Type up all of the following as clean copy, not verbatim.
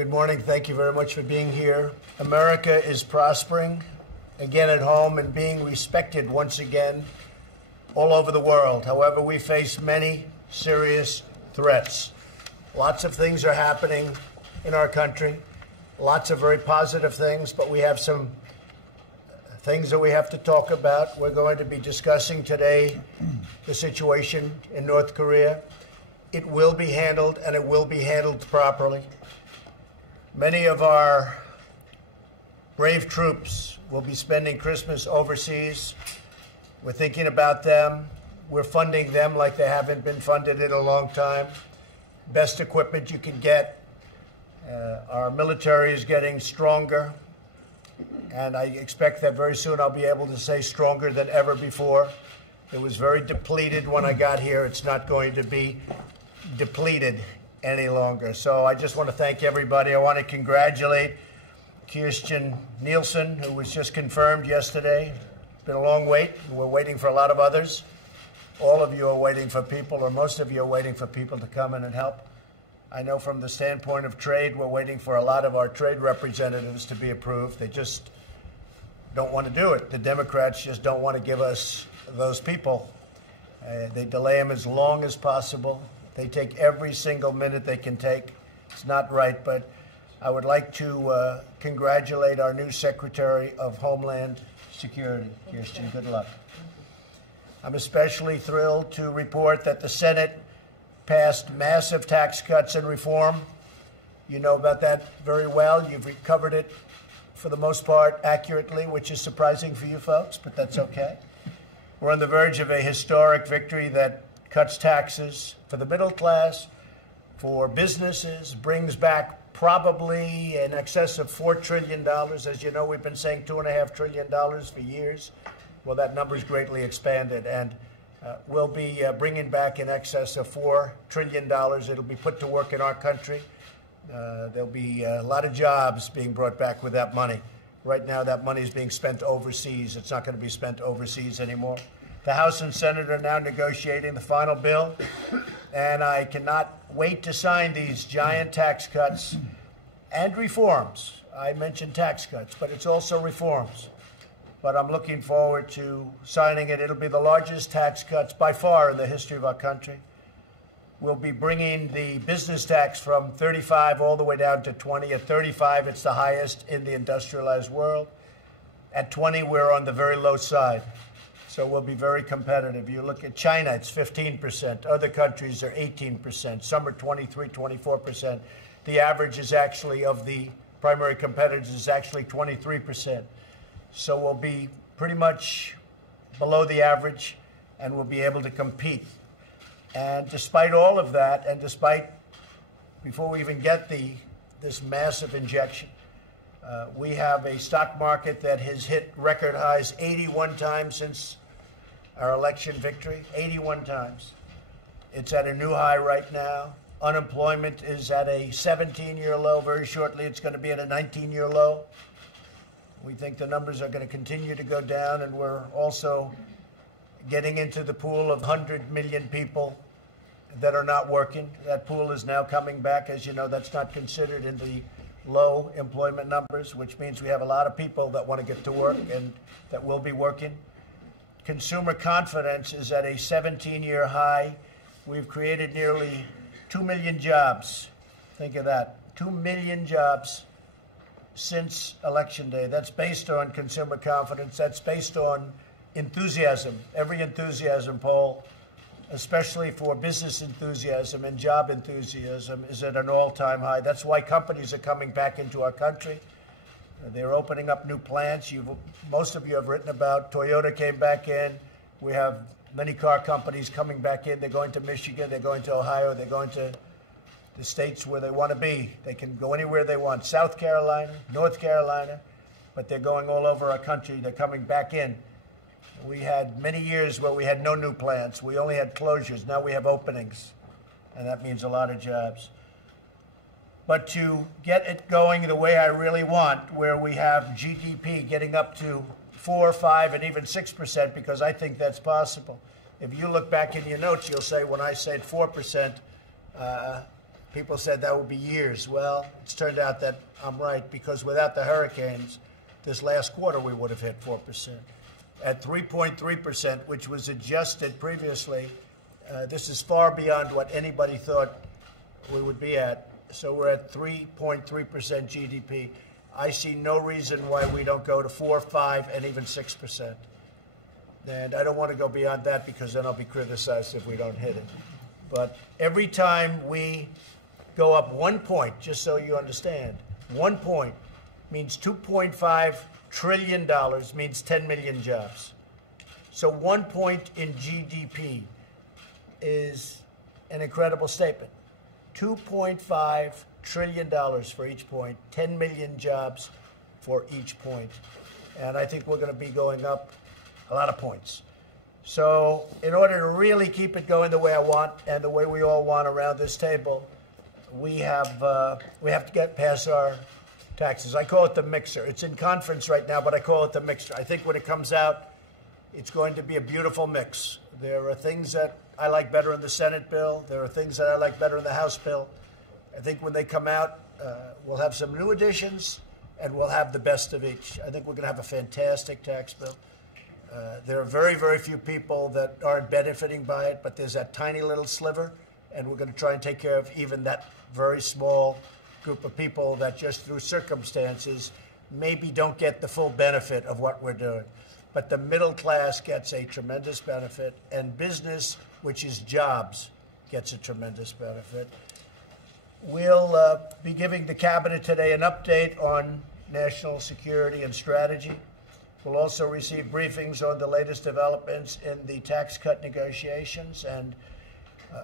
Good morning. Thank you very much for being here. America is prospering again at home and being respected once again all over the world. However, we face many serious threats. Lots of things are happening in our country, lots of very positive things, but we have some things that we have to talk about. We're going to be discussing today the situation in North Korea. It will be handled, and it will be handled properly. Many of our brave troops will be spending Christmas overseas. We're thinking about them. We're funding them like they haven't been funded in a long time. Best equipment you can get. Our military is getting stronger, and I expect that very soon I'll be able to say stronger than ever before. It was very depleted when I got here. It's not going to be depleted any longer. So I just want to thank everybody. I want to congratulate Kirstjen Nielsen, who was just confirmed yesterday. It's been a long wait. We're waiting for a lot of others. All of you are waiting for people, or most of you are waiting for people to come in and help. I know from the standpoint of trade, we're waiting for a lot of our trade representatives to be approved. They just don't want to do it. The Democrats just don't want to give us those people. They delay them as long as possible. They take every single minute they can take. It's not right, but I would like to congratulate our new Secretary of Homeland Security. Kirstjen, good luck. I'm especially thrilled to report that the Senate passed massive tax cuts and reform. You know about that very well. You've covered it for the most part accurately, which is surprising for you folks, but that's okay. We're on the verge of a historic victory that cuts taxes for the middle class, for businesses, brings back probably in excess of $4 trillion. As you know, we've been saying $2.5 trillion for years. Well, that number's greatly expanded, and we'll be bringing back in excess of $4 trillion. It'll be put to work in our country. There'll be a lot of jobs being brought back with that money. Right now, that money is being spent overseas. It's not going to be spent overseas anymore. The House and Senate are now negotiating the final bill, and I cannot wait to sign these giant tax cuts and reforms. I mentioned tax cuts, but it's also reforms. But I'm looking forward to signing it. It'll be the largest tax cuts by far in the history of our country. We'll be bringing the business tax from 35 all the way down to 20. At 35, it's the highest in the industrialized world. At 20, we're on the very low side. So we'll be very competitive. You look at China, it's 15%. Other countries are 18%. Some are 23, 24%. The average is actually, of the primary competitors, is actually 23%. So we'll be pretty much below the average, and we'll be able to compete. And despite all of that, and despite, before we even get this massive injection, we have a stock market that has hit record highs 81 times since our election victory, 81 times. It's at a new high right now. Unemployment is at a 17-year low. Very shortly, it's going to be at a 19-year low. We think the numbers are going to continue to go down, and we're also getting into the pool of 100 million people that are not working. That pool is now coming back. As you know, that's not considered in the low employment numbers, which means we have a lot of people that want to get to work and that will be working. Consumer confidence is at a 17-year high. We've created nearly 2 million jobs. Think of that, 2 million jobs since Election Day. That's based on consumer confidence. That's based on enthusiasm. Every enthusiasm poll, especially for business enthusiasm and job enthusiasm, is at an all-time high. That's why companies are coming back into our country. They're opening up new plants. Most of you have written about Toyota came back in. We have many car companies coming back in. They're going to Michigan. They're going to Ohio. They're going to the states where they want to be. They can go anywhere they want. South Carolina, North Carolina, but they're going all over our country. They're coming back in. We had many years where we had no new plants. We only had closures. Now we have openings, and that means a lot of jobs. But to get it going the way I really want, where we have GDP getting up to 4, 5, and even 6%, because I think that's possible. If you look back in your notes, you'll say when I said 4%, People said that would be years. Well, it's turned out that I'm right, because without the hurricanes, this last quarter we would have hit 4%. At 3.3%, which was adjusted previously, this is far beyond what anybody thought we would be at. So we're at 3.3% GDP. I see no reason why we don't go to 4, 5, and even 6%. And I don't want to go beyond that, because then I'll be criticized if we don't hit it. But every time we go up 1 point, just so you understand, 1 point means $2.5 trillion, means 10 million jobs. So 1 point in GDP is an incredible statement. $2.5 trillion for each point, 10 million jobs for each point. And I think we're going to be going up a lot of points. So in order to really keep it going the way I want and the way we all want around this table, we have to get past our taxes. I call it the mixer. It's in conference right now, but I call it the mixer. I think when it comes out, it's going to be a beautiful mix. There are things that I like better in the Senate bill. There are things that I like better in the House bill. I think when they come out, we'll have some new additions, and we'll have the best of each. I think we're going to have a fantastic tax bill. There are very, very few people that aren't benefiting by it, but there's that tiny little sliver, and we're going to try and take care of even that very small group of people that just through circumstances maybe don't get the full benefit of what we're doing. But the middle class gets a tremendous benefit, and business, which is jobs, gets a tremendous benefit. We'll be giving the Cabinet today an update on national security and strategy. We'll also receive briefings on the latest developments in the tax cut negotiations, and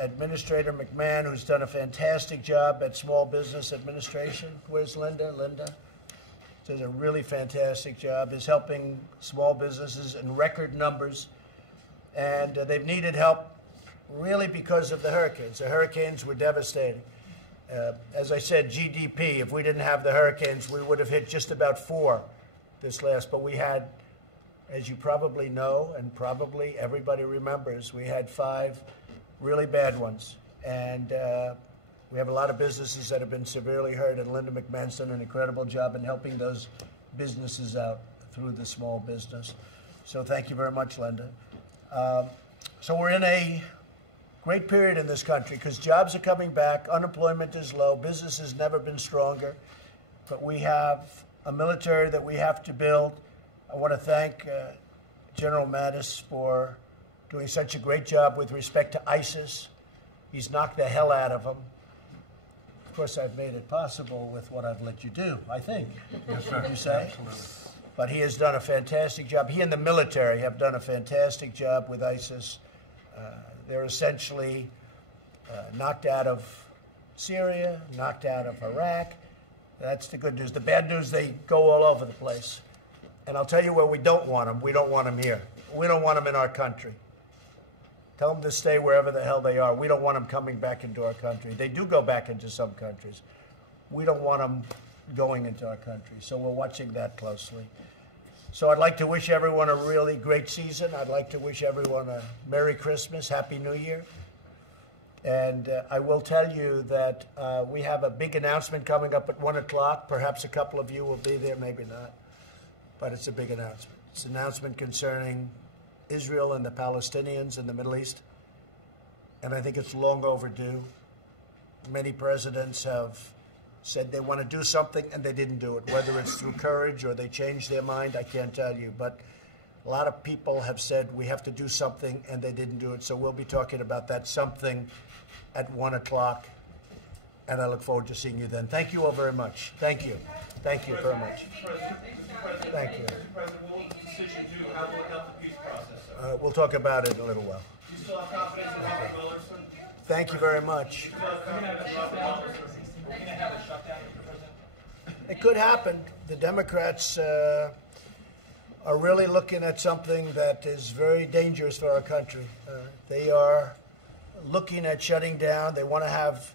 Administrator McMahon, who's done a fantastic job at Small Business Administration. Where's Linda? Linda does a really fantastic job, is helping small businesses in record numbers. And they've needed help really because of the hurricanes. The hurricanes were devastating. As I said, GDP, if we didn't have the hurricanes, we would have hit just about 4 this last. But we had, as you probably know, and probably everybody remembers, we had 5 really bad ones. And we have a lot of businesses that have been severely hurt, and Linda McMahon's done an incredible job in helping those businesses out through the small business. So thank you very much, Linda. So we're in a great period in this country because jobs are coming back, unemployment is low, business has never been stronger, but we have a military that we have to build. I want to thank General Mattis for doing such a great job with respect to ISIS. He's knocked the hell out of them. Of course, I've made it possible with what I've let you do, I think. Yes, sir. You say? Absolutely. But he has done a fantastic job. He and the military have done a fantastic job with ISIS. They're essentially knocked out of Syria, knocked out of Iraq. That's the good news. The bad news, they go all over the place. And I'll tell you where we don't want them. We don't want them here. We don't want them in our country. Tell them to stay wherever the hell they are. We don't want them coming back into our country. They do go back into some countries. We don't want them going into our country. So we're watching that closely. So I'd like to wish everyone a really great season. I'd like to wish everyone a Merry Christmas, Happy New Year. And I will tell you that we have a big announcement coming up at 1 o'clock. Perhaps a couple of you will be there, maybe not. But it's a big announcement. It's an announcement concerning Israel and the Palestinians in the Middle East. And I think it's long overdue. Many presidents have said they want to do something and they didn't do it. Whether it's through courage or they changed their mind, I can't tell you. But a lot of people have said we have to do something and they didn't do it. So we'll be talking about that something at 1 o'clock. And I look forward to seeing you then. Thank you all very much. Thank you. Thank you very much. Thank you. What will the decision do? How will it help the peace process? We'll talk about it in a little while. Do you still have confidence in Robert Willerson? Thank you very much. We're going to have a shutdown. We're going to have a shutdown, Mr. President. It could happen. The Democrats are really looking at something that is very dangerous for our country. They are looking at shutting down. They want to have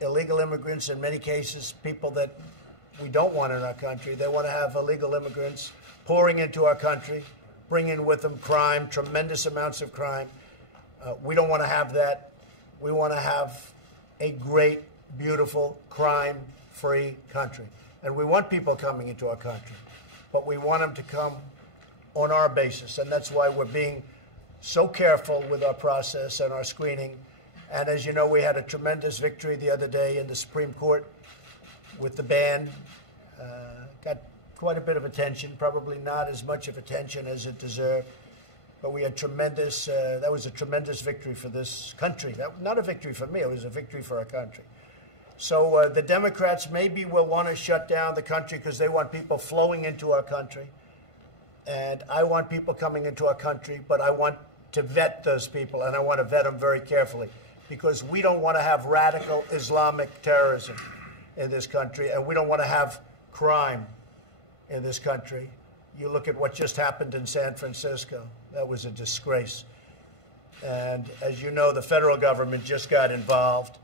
illegal immigrants, in many cases, people that we don't want in our country. They want to have illegal immigrants pouring into our country, bringing with them crime, tremendous amounts of crime. We don't want to have that. We want to have a great, beautiful, crime-free country. And we want people coming into our country, but we want them to come on our basis. And that's why we're being so careful with our process and our screening. And as you know, we had a tremendous victory the other day in the Supreme Court with the ban. Got quite a bit of attention, probably not as much of attention as it deserved. But we had tremendous, that was a tremendous victory for this country. Not a victory for me, it was a victory for our country. So the Democrats maybe will want to shut down the country because they want people flowing into our country. And I want people coming into our country, but I want to vet those people, and I want to vet them very carefully because we don't want to have radical Islamic terrorism in this country, and we don't want to have crime in this country. You look at what just happened in San Francisco. That was a disgrace. And as you know, the federal government just got involved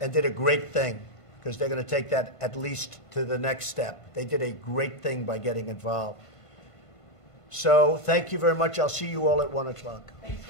and did a great thing because they're going to take that at least to the next step. They did a great thing by getting involved. So thank you very much. I'll see you all at 1 o'clock. Thanks,